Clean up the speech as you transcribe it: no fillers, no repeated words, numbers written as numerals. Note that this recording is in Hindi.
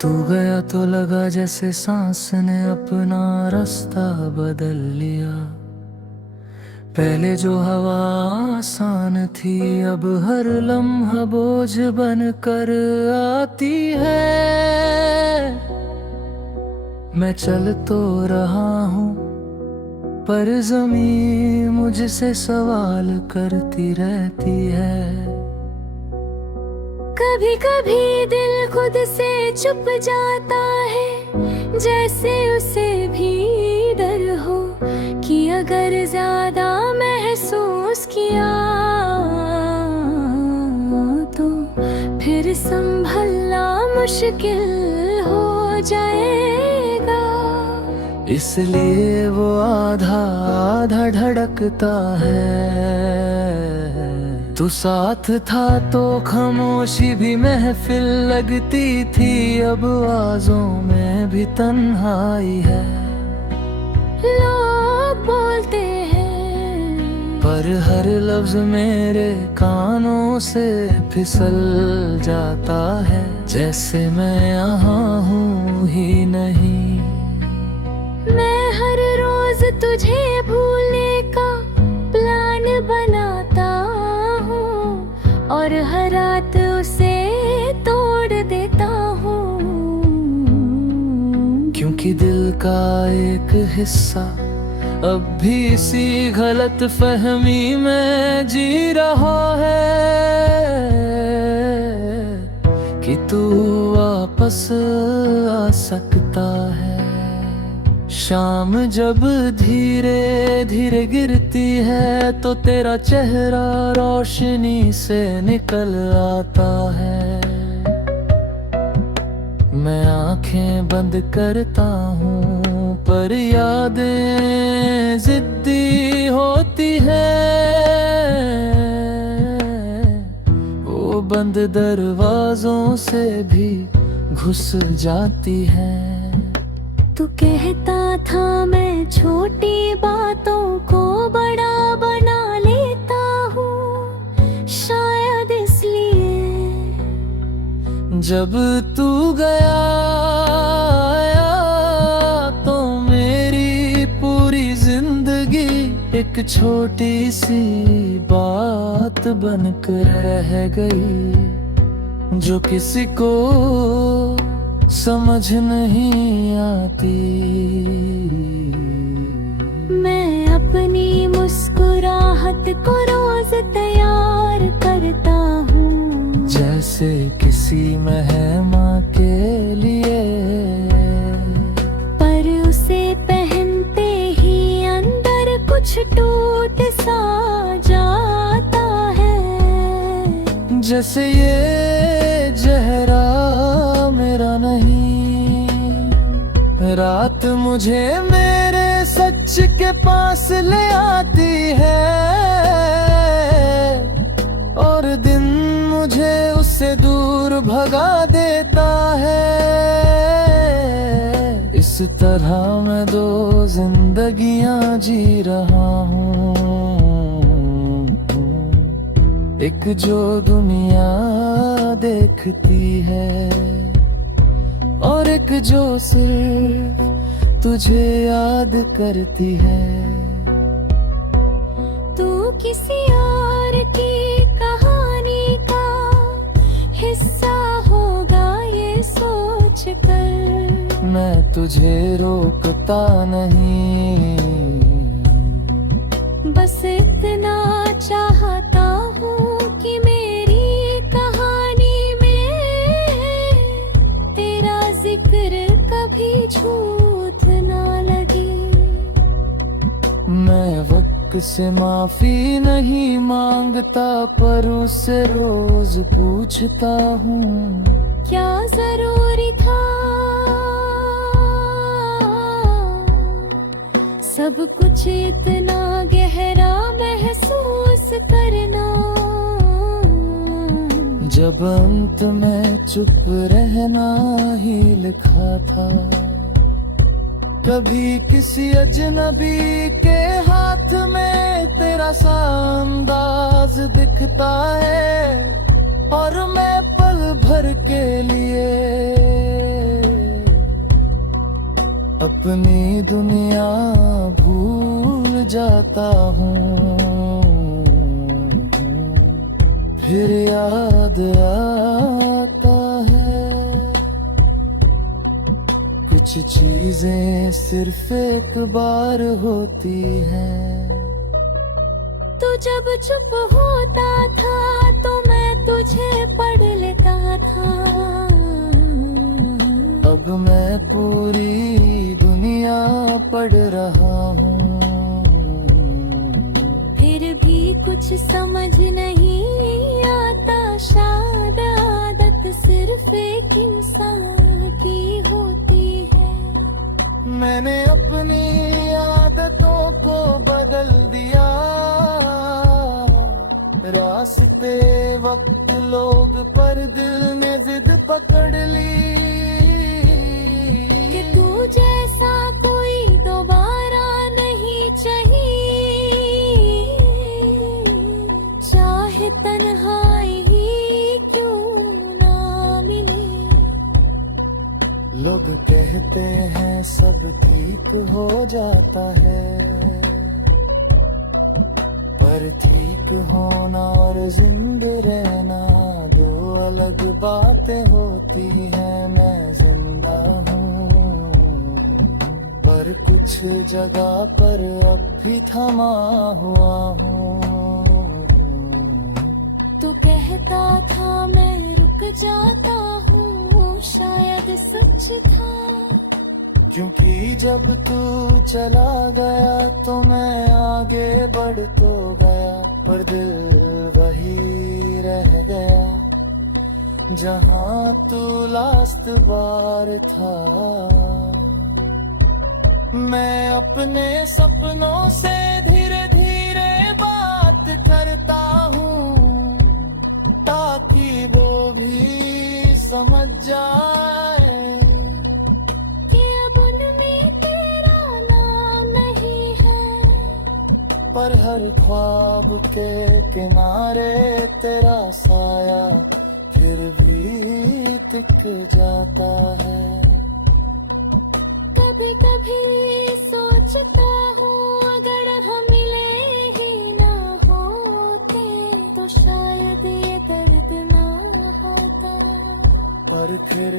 तू गया तो लगा जैसे सांस ने अपना रास्ता बदल लिया। पहले जो हवा आसान थी अब हर लम्हा बोझ बन कर आती है। मैं चल तो रहा हूँ पर ज़मीं मुझसे सवाल करती रहती है। कभी कभी दिल खुद से चुप जाता है, जैसे उसे भी डर हो कि अगर ज्यादा महसूस किया तो फिर संभलना मुश्किल हो जाएगा। इसलिए वो आधा आधा धड़कता है। तू साथ था तो खामोशी भी महफिल लगती थी, अब आवाज़ों में भी तन्हाई है। लोग बोलते हैं पर हर लफ्ज मेरे कानों से फिसल जाता है, जैसे मैं यहाँ हूँ ही नहीं। मैं हर रोज तुझे भूलने का प्लान बनाता हूँ और हर रात उसे तोड़ देता हूँ, क्योंकि दिल का एक हिस्सा अब भी इसी गलत फहमी में जी रहा है कि तू वापस आ सकता है। शाम जब धीरे धीरे गिरती है तो तेरा चेहरा रोशनी से निकल आता है। मैं आंखें बंद करता हूँ पर यादें जिद्दी होती है। वो बंद दरवाजों से भी घुस जाती है। तू कहता था मैं छोटी बातों को बड़ा बना लेता हूँ, शायद इसलिए जब तू गया तो मेरी पूरी जिंदगी एक छोटी सी बात बनकर रह गई, जो किसी को समझ नहीं आती। मैं अपनी मुस्कुराहट को रोज तैयार करता हूँ, जैसे किसी मेहमान के लिए, पर उसे पहनते ही अंदर कुछ टूट सा जाता है। जैसे ये चेहरा मेरा नहीं, रात मुझे मेरे सच के पास ले आती है और दिन मुझे उससे दूर भगा देता है। इस तरह मैं दो जिंदगियां जी रहा हूँ, एक जो दुनिया देखती है और एक जो सिर्फ तुझे याद करती है। तू किसी और की कहानी का हिस्सा होगा ये सोच कर मैं तुझे रोकता नहीं, बस इतना चाहता हूँ कि मेरी कहानी में तेरा जिक्र कभी झूठ ना लगे। मैं वक्त से माफी नहीं मांगता पर उससे रोज पूछता हूँ, क्या जरूरी था सब कुछ इतना गहरा महसूस करना, जब अंत में चुप रहना ही लिखा था। कभी किसी अजनबी के हाथ में तेरा सा अंदाज दिखता है और मैं पल भर के लिए अपनी दुनिया भूल जाता हूँ, फिर याद आता है। कुछ चीजें सिर्फ एक बार होती हैं। तू जब चुप होता था तो मैं तुझे पढ़ लेता था। अब मैं पूरी दुनिया पढ़ रहा हूँ, फिर भी कुछ समझ नहीं आता। शायद आदत सिर्फ एक इंसान की होती है। मैंने अपनी आदतों को बदल दिया। रास्ते वक्त लोग पर दिल ने जिद पकड़ ली कि तू जैसा कोई दोबारा नहीं चाहिए। चाहे तन्हाई ही क्यों ना मिले। लोग कहते हैं सब ठीक हो जाता है, पर ठीक होना और जिंदा रहना दो अलग बातें होती हैं। मैं जिंदा हूँ, पर कुछ जगह पर अब भी थमा हुआ हूँ। तू कहता था मैं रुक जाता हूँ, शायद सच था। क्योंकि जब तू चला गया तो मैं आगे बढ़ तो गया, पर दिल वही रह गया जहाँ तू लास्ट बार था। मैं अपने सपनों से धीरे धीरे बात करता हूँ, ताकि वो भी समझ जाए पर हर ख्वाब के किनारे तेरा साया फिर भी टिक जाता है। कभी कभी सोचता हूँ अगर हम मिले ही ना होते तो शायद ये दर्द ना होता। पर फिर